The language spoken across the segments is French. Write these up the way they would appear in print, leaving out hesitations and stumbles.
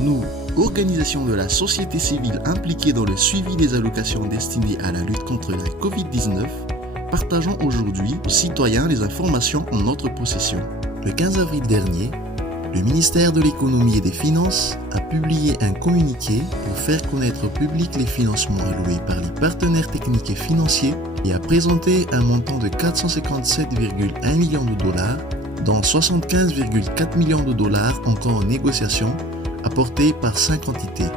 Nous, organisation de la société civile impliquée dans le suivi des allocations destinées à la lutte contre la Covid-19, partageons aujourd'hui aux citoyens les informations en notre possession. Le 15 avril dernier, le ministère de l'Économie et des Finances a publié un communiqué pour faire connaître au public les financements alloués par les partenaires techniques et financiers et a présenté un montant de 457,1 millions de dollars, dont 75,4 millions de dollars encore en négociation, apportés par 5 entités.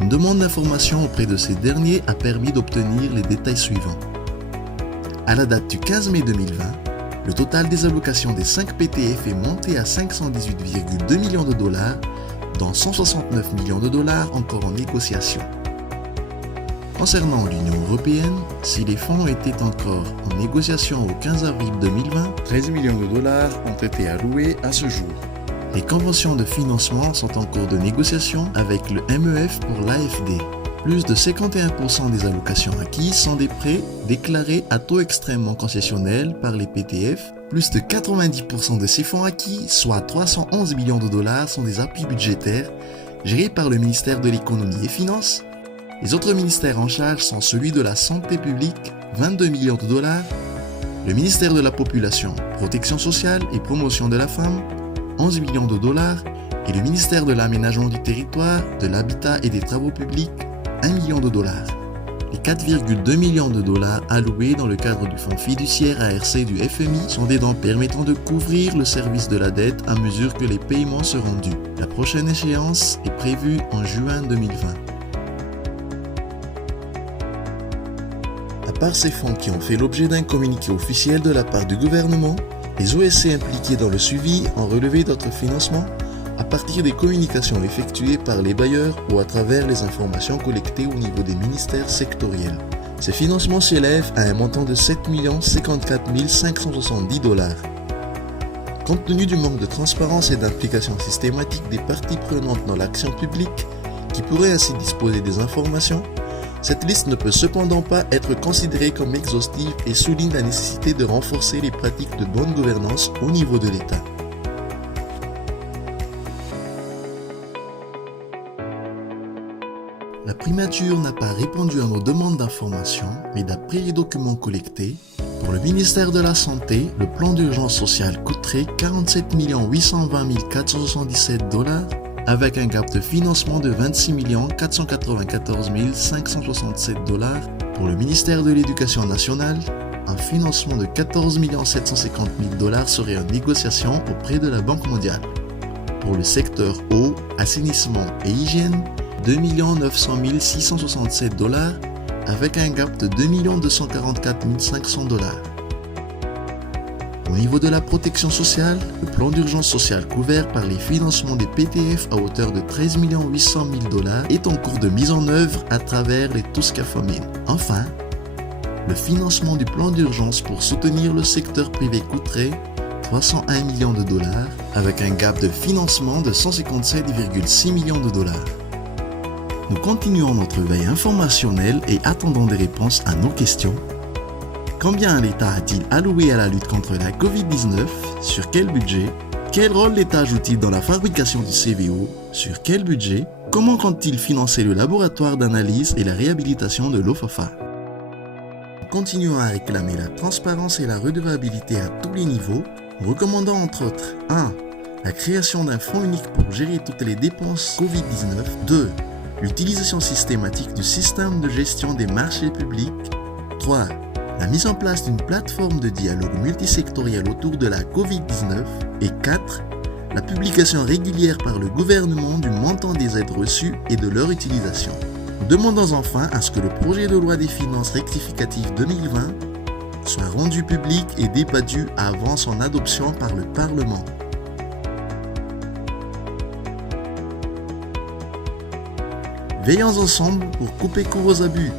Une demande d'information auprès de ces derniers a permis d'obtenir les détails suivants. À la date du 15 mai 2020, le total des allocations des 5 PTF est monté à 518,2 millions de dollars, dont 169 millions de dollars encore en négociation. Concernant l'Union européenne, si les fonds étaient encore en négociation au 15 avril 2020, 13 millions de dollars ont été alloués à ce jour. Les conventions de financement sont en cours de négociation avec le MEF pour l'AFD. Plus de 51% des allocations acquises sont des prêts déclarés à taux extrêmement concessionnel par les PTF. Plus de 90% de ces fonds acquis, soit 311 millions de dollars, sont des appuis budgétaires gérés par le ministère de l'Économie et Finances. Les autres ministères en charge sont celui de la Santé publique, 22 millions de dollars, le ministère de la Population, Protection sociale et Promotion de la femme, 11 millions de dollars, et le ministère de l'Aménagement du territoire, de l'Habitat et des Travaux publics, 1 million de dollars. Les 4,2 millions de dollars alloués dans le cadre du fonds fiduciaire ARC du FMI sont des dons permettant de couvrir le service de la dette à mesure que les paiements seront dus. La prochaine échéance est prévue en juin 2020. À part ces fonds qui ont fait l'objet d'un communiqué officiel de la part du gouvernement, les OSC impliqués dans le suivi ont relevé d'autres financements à partir des communications effectuées par les bailleurs ou à travers les informations collectées au niveau des ministères sectoriels. Ces financements s'élèvent à un montant de 7 54 570 dollars. Compte tenu du manque de transparence et d'implication systématique des parties prenantes dans l'action publique, qui pourraient ainsi disposer des informations, cette liste ne peut cependant pas être considérée comme exhaustive et souligne la nécessité de renforcer les pratiques de bonne gouvernance au niveau de l'État. La primature n'a pas répondu à nos demandes d'information, mais d'après les documents collectés, pour le ministère de la Santé, le plan d'urgence sociale coûterait 47 820 477 dollars, avec un gap de financement de 26 494 567 dollars. Pour le ministère de l'Éducation nationale, un financement de 14 750 000 dollars serait en négociation auprès de la Banque mondiale. Pour le secteur eau, assainissement et hygiène, 2 900 667 dollars, avec un gap de 2 244 500 dollars. Au niveau de la protection sociale, le plan d'urgence sociale couvert par les financements des PTF à hauteur de 13 800 000 dollars est en cours de mise en œuvre à travers les Tosca-Famine. Enfin, le financement du plan d'urgence pour soutenir le secteur privé coûterait 301 millions de dollars avec un gap de financement de 157,6 millions de dollars. Nous continuons notre veille informationnelle et attendons des réponses à nos questions. Combien l'État a-t-il alloué à la lutte contre la Covid-19? Sur quel budget? Quel rôle l'État joue-t-il dans la fabrication du CVO? Sur quel budget? Comment compte-t-il financer le laboratoire d'analyse et la réhabilitation de l'OFAFA? Nous continuons à réclamer la transparence et la redevabilité à tous les niveaux, en recommandant entre autres 1. La création d'un fonds unique pour gérer toutes les dépenses Covid-19. 2. L'utilisation systématique du système de gestion des marchés publics. 3. La mise en place d'une plateforme de dialogue multisectoriel autour de la Covid-19. Et 4. La publication régulière par le gouvernement du montant des aides reçues et de leur utilisation. Nous demandons enfin à ce que le projet de loi des finances rectificative 2020 soit rendu public et débattu avant son adoption par le Parlement. Veillons ensemble pour couper court aux abus.